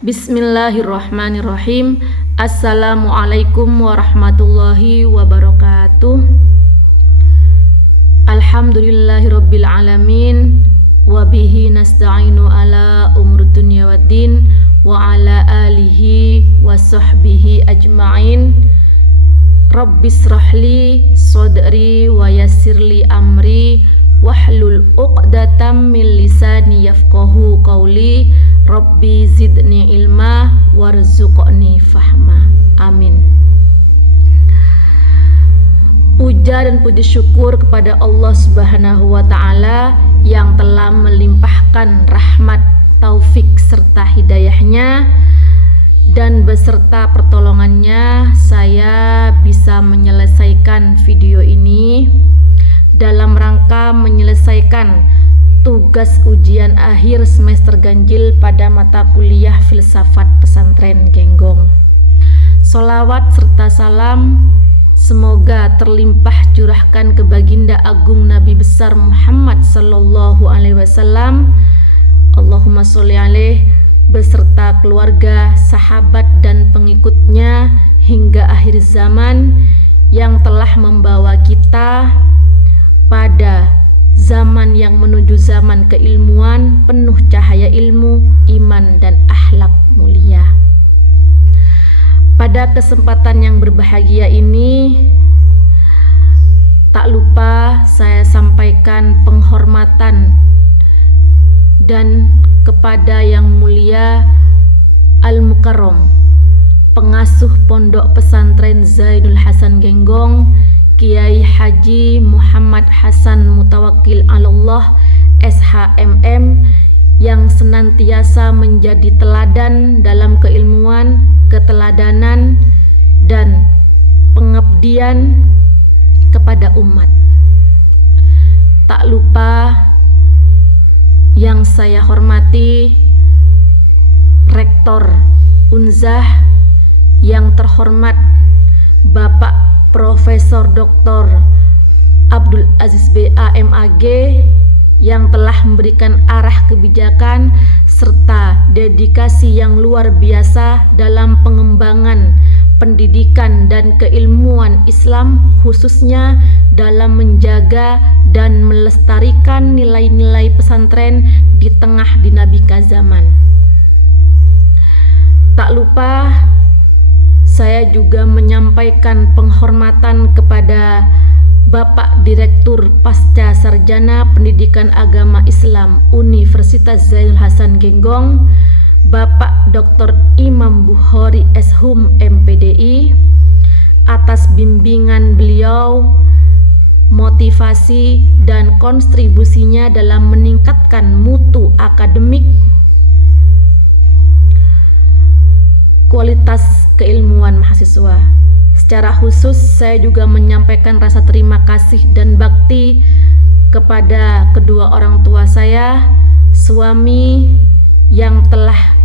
Bismillahirrahmanirrahim. Assalamualaikum warahmatullahi wabarakatuh. Alhamdulillahirabbil alamin wa bihi nasta'inu ala umur dunya waddin wa ala alihi wa sahbihi ajma'in. Rabbisrahli sadri wa yassirli amri wahlul 'uqdatam min lisani yafqahu qawli. Rabbi zidni ilma warzuqni fahma. Amin. Puja dan puji syukur kepada Allah Subhanahu wa ta'ala yang telah melimpahkan rahmat, taufik serta hidayahnya, dan beserta pertolongannya saya bisa menyelesaikan video ini dalam rangka menyelesaikan tugas ujian akhir semester ganjil pada mata kuliah filsafat pesantren Genggong. Sholawat serta salam semoga terlimpah curahkan ke baginda agung Nabi besar Muhammad sallallahu alaihi wasallam. Allahumma sholli alaih beserta keluarga, sahabat dan pengikutnya hingga akhir zaman yang telah membawa kita pada zaman yang menuju zaman keilmuan penuh cahaya ilmu, iman dan akhlak mulia. Pada kesempatan yang berbahagia ini, tak lupa saya sampaikan penghormatan dan kepada yang mulia Al-Mukarram, pengasuh Pondok Pesantren Zainul Hasan Genggong, Kiai Haji Muhammad Hasan Mutawakkil Allah SHMM, yang senantiasa menjadi teladan dalam keilmuan, keteladanan dan pengabdian kepada umat. Tak lupa yang saya hormati Rektor Unzah yang terhormat Bapak Profesor Dr. Abdul Aziz BA MAG, yang telah memberikan arah kebijakan serta dedikasi yang luar biasa dalam pengembangan pendidikan dan keilmuan Islam, khususnya dalam menjaga dan melestarikan nilai-nilai pesantren di tengah dinamika zaman. Tak lupa saya juga menyampaikan penghormatan kepada Bapak Direktur Pasca Sarjana Pendidikan Agama Islam Universitas Zainul Hasan Genggong, Bapak Dr. Imam Bukhari Shum MPDI, atas bimbingan beliau, motivasi dan kontribusinya dalam meningkatkan mutu akademik, kualitas keilmuan mahasiswa. Secara khusus saya juga menyampaikan rasa terima kasih dan bakti kepada kedua orang tua saya, suami yang telah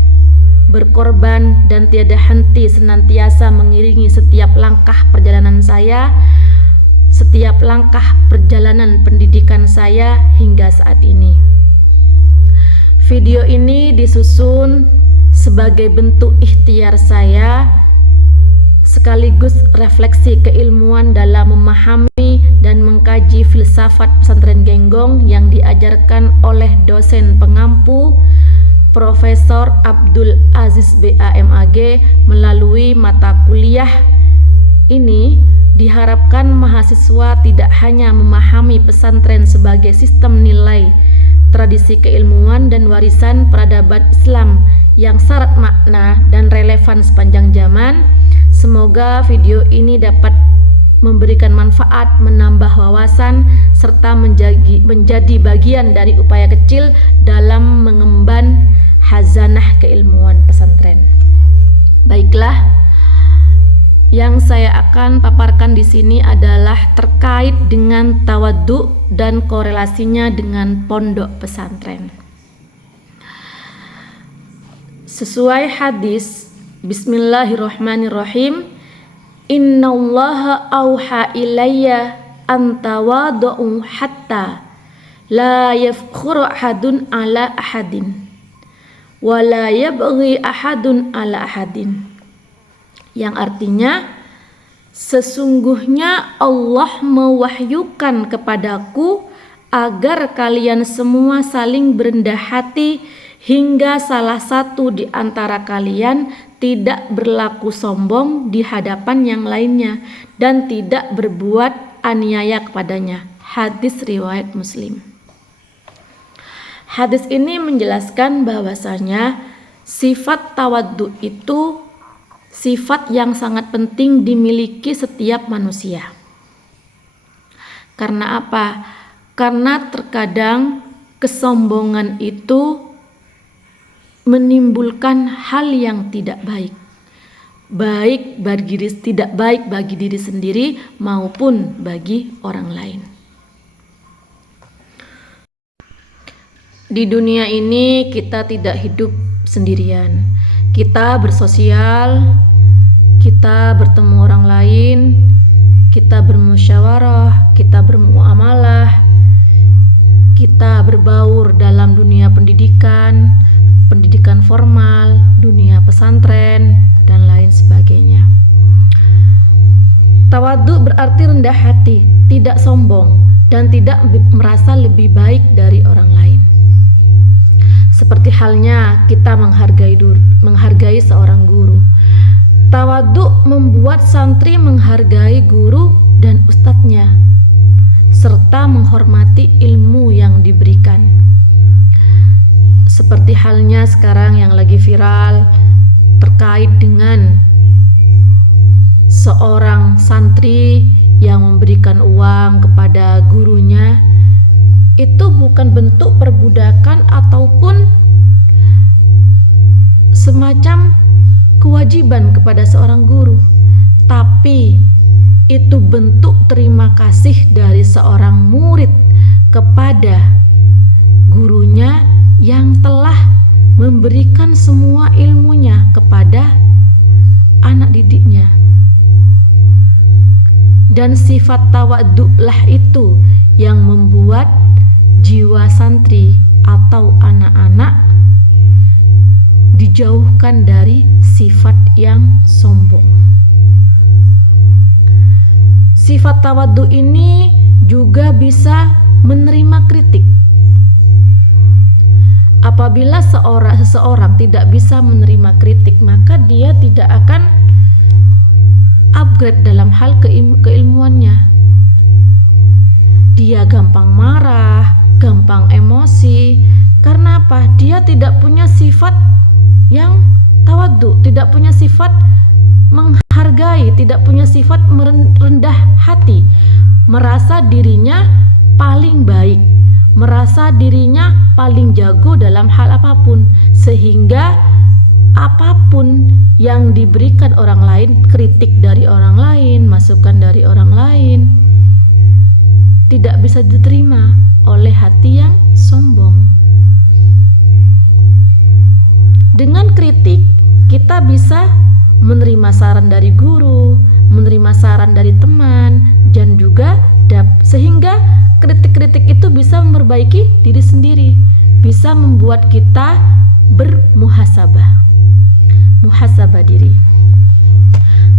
berkorban dan tiada henti senantiasa mengiringi setiap langkah perjalanan saya, setiap langkah perjalanan pendidikan saya hingga saat ini. Video ini disusun sebagai bentuk ikhtiar saya sekaligus refleksi keilmuan dalam memahami dan mengkaji filsafat pesantren Genggong yang diajarkan oleh dosen pengampu Profesor Abdul Aziz BA MAG melalui mata kuliah ini. Diharapkan mahasiswa tidak hanya memahami pesantren sebagai sistem nilai, tradisi keilmuan dan warisan peradaban Islam yang syarat makna dan relevan sepanjang zaman. Semoga video ini dapat memberikan manfaat, menambah wawasan, serta menjadi bagian dari upaya kecil dalam mengemban hazanah keilmuan pesantren. Baiklah, yang saya akan paparkan di sini adalah terkait dengan tawadhu dan korelasinya dengan pondok pesantren. Sesuai hadis, Bismillahirrahmanirrahim, Innallaha auha ilayya antawadu'u hatta la yafkhuru ahadun ala ahadin wala yabghi ahadun ala ahadin, yang artinya sesungguhnya Allah mewahyukan kepadaku agar kalian semua saling berendah hati hingga salah satu di antara kalian tidak berlaku sombong di hadapan yang lainnya dan tidak berbuat aniaya kepadanya. Hadis riwayat Muslim. Hadis ini menjelaskan bahwasanya sifat tawaddu itu sifat yang sangat penting dimiliki setiap manusia. Karena apa? Karena terkadang kesombongan itu menimbulkan hal yang tidak baik. Tidak baik bagi diri sendiri maupun bagi orang lain. Di dunia ini kita tidak hidup sendirian. Kita bersosial, kita bertemu orang lain, kita bermusyawarah, kita bermuamalah, kita berbaur dalam dunia pendidikan formal, dunia pesantren, dan lain sebagainya. Tawadhu berarti rendah hati, tidak sombong, dan tidak merasa lebih baik dari orang lain. Seperti halnya kita menghargai seorang guru. Tawadhu membuat santri menghargai guru dan ustadznya, serta menghormati ilmu yang diberikan. Seperti halnya sekarang yang lagi viral terkait dengan seorang santri yang memberikan uang kepada gurunya. Itu bukan bentuk perbudakan ataupun semacam kewajiban kepada seorang guru, tapi itu bentuk terima kasih dari seorang murid kepada gurunya yang telah memberikan semua ilmunya kepada anak didiknya. Dan sifat tawaddu'lah itu yang membuat jiwa santri atau anak-anak dijauhkan dari sifat yang sombong. Sifat tawadhu ini juga bisa menerima kritik. Apabila seseorang tidak bisa menerima kritik, maka dia tidak akan upgrade dalam hal keilmuannya. Dia gampang marah, gampang emosi. Karena apa? Dia tidak punya sifat yang tawadhu, tidak punya sifat menghargai, tidak punya sifat merendah hati, merasa dirinya paling baik, merasa dirinya paling jago dalam hal apapun, sehingga apapun yang diberikan orang lain, kritik dari orang lain, masukan dari orang lain, tidak bisa diterima oleh hati yang sombong. Dengan kritik, kita bisa menerima saran dari guru, menerima saran dari teman, dan juga sehingga kritik-kritik itu bisa memperbaiki diri sendiri, bisa membuat kita muhasabah diri.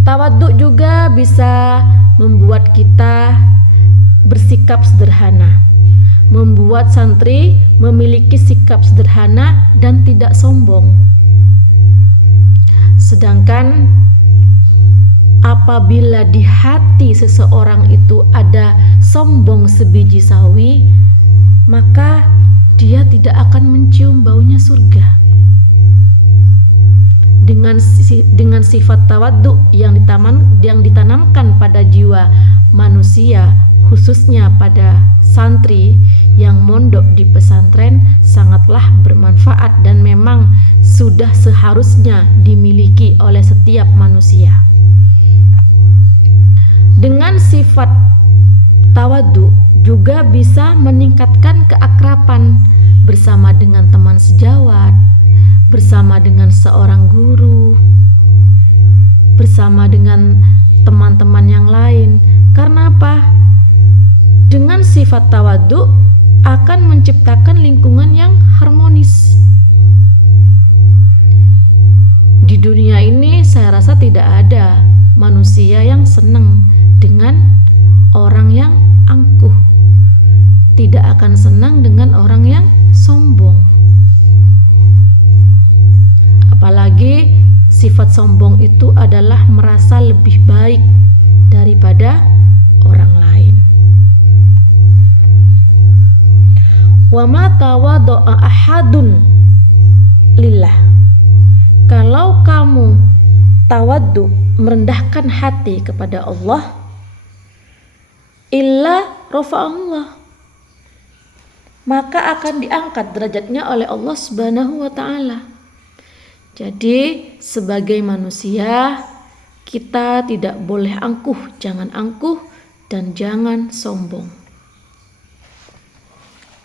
Tawadhu juga bisa membuat kita bersikap sederhana, membuat santri memiliki sikap sederhana dan tidak sombong. Sedangkan apabila di hati seseorang itu ada sombong sebiji sawi, maka dia tidak akan mencium baunya surga. Dengan sifat tawadhu yang ditanamkan pada jiwa manusia, khususnya pada santri yang mondok di pesantren, sangatlah bermanfaat dan memang sudah seharusnya dimiliki oleh setiap manusia. Dengan sifat tawadhu juga bisa meningkatkan keakraban bersama dengan teman sejawat, bersama dengan seorang guru, bersama dengan teman-teman yang lain. Karena apa? Dengan sifat tawadhu akan menciptakan lingkungan yang harmonis. dunia ini saya rasa tidak ada manusia yang senang dengan orang yang angkuh, tidak akan senang dengan orang yang sombong. Apalagi sifat sombong itu adalah merasa lebih baik daripada orang lain. Wa ma tawadda'a ahadun lillah. Kalau kamu tawaddu, merendahkan hati kepada Allah, illa rafa'allah, maka akan diangkat derajatnya oleh Allah Subhanahu wa ta'ala. Jadi sebagai manusia kita tidak boleh angkuh, jangan angkuh dan jangan sombong.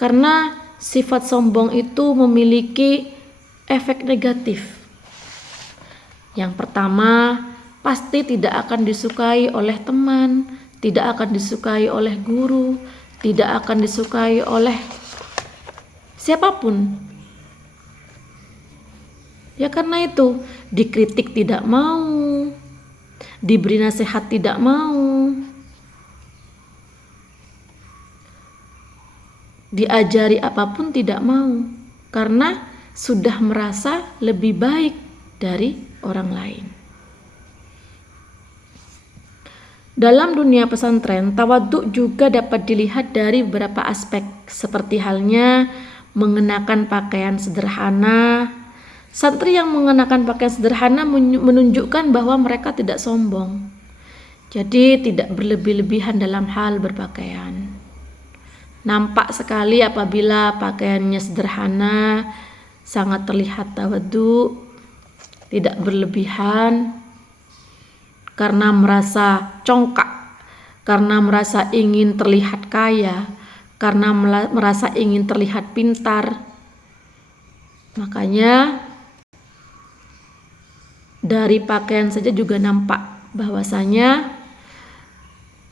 Karena sifat sombong itu memiliki efek negatif. Yang pertama, pasti tidak akan disukai oleh teman, tidak akan disukai oleh guru, tidak akan disukai oleh siapapun. Ya karena itu, dikritik tidak mau, diberi nasihat tidak mau, diajari apapun tidak mau, karena sudah merasa lebih baik dari orang lain. Dalam dunia pesantren, tawadhu juga dapat dilihat dari beberapa aspek, seperti halnya mengenakan pakaian sederhana. Santri yang mengenakan pakaian sederhana menunjukkan bahwa mereka tidak sombong. Jadi tidak berlebih-lebihan dalam hal berpakaian. Nampak sekali apabila pakaiannya sederhana, sangat terlihat tawadhu, tidak berlebihan, karena merasa congkak, karena merasa ingin terlihat kaya, karena merasa ingin terlihat pintar. Makanya dari pakaian saja juga nampak bahwasanya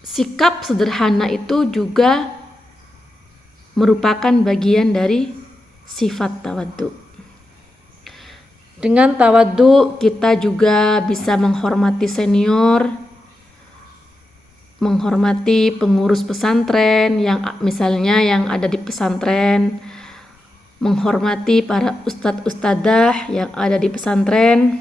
sikap sederhana itu juga merupakan bagian dari sifat tawadhu. Dengan tawadhu kita juga bisa menghormati senior, menghormati pengurus pesantren yang misalnya yang ada di pesantren, menghormati para ustadz-ustadzah yang ada di pesantren.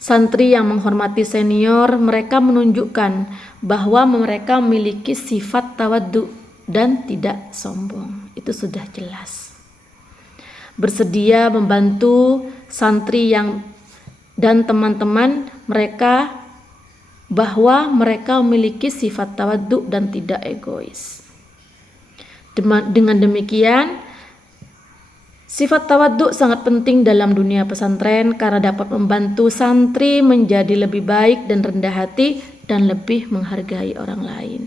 Santri yang menghormati senior, mereka menunjukkan bahwa mereka memiliki sifat tawadhu dan tidak sombong. Itu sudah jelas. Bersedia membantu santri yang dan teman-teman mereka, bahwa mereka memiliki sifat tawadhu dan tidak egois. Dengan demikian, sifat tawadhu sangat penting dalam dunia pesantren karena dapat membantu santri menjadi lebih baik dan rendah hati dan lebih menghargai orang lain.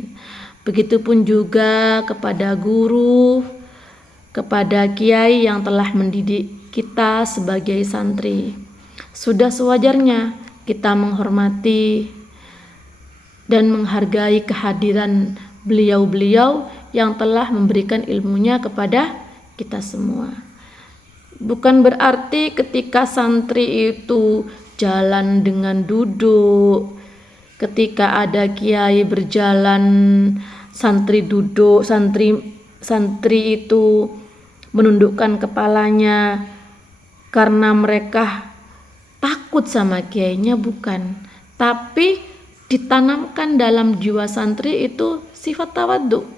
Begitupun juga kepada guru, kepada kiai yang telah mendidik kita sebagai santri. Sudah sewajarnya kita menghormati dan menghargai kehadiran beliau-beliau yang telah memberikan ilmunya kepada kita semua. Bukan berarti ketika santri itu jalan dengan duduk, ketika ada kiai berjalan santri duduk, santri itu menundukkan kepalanya karena mereka takut sama kiainya, bukan. Tapi ditanamkan dalam jiwa santri itu sifat tawadhu,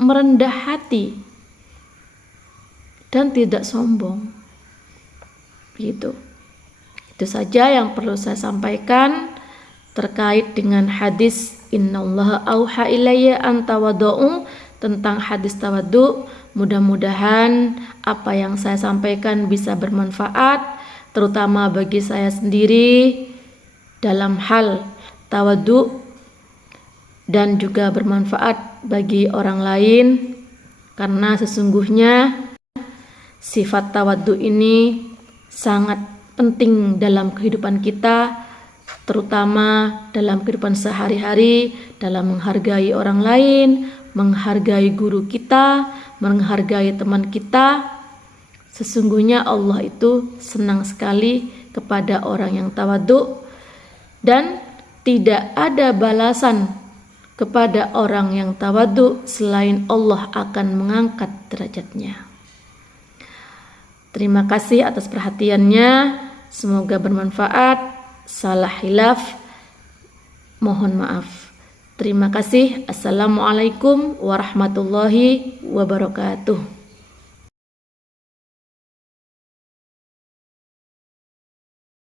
merendah hati dan tidak sombong. Begitu. Itu saja yang perlu saya sampaikan terkait dengan hadis innallaha auha ilayya an tawaddu, tentang hadis tawadhu. Mudah-mudahan apa yang saya sampaikan bisa bermanfaat, terutama bagi saya sendiri dalam hal tawadhu, dan juga bermanfaat bagi orang lain, karena sesungguhnya sifat tawadhu ini sangat penting dalam kehidupan kita, terutama dalam kehidupan sehari-hari, dalam menghargai orang lain, menghargai guru kita, menghargai teman kita, Sesungguhnya Allah itu senang sekali kepada orang yang tawadhu, dan tidak ada balasan kepada orang yang tawadhu selain Allah akan mengangkat derajatnya. Terima kasih atas perhatiannya. Semoga bermanfaat. Salah hilaf, mohon maaf. Terima kasih. Assalamualaikum warahmatullahi wabarakatuh.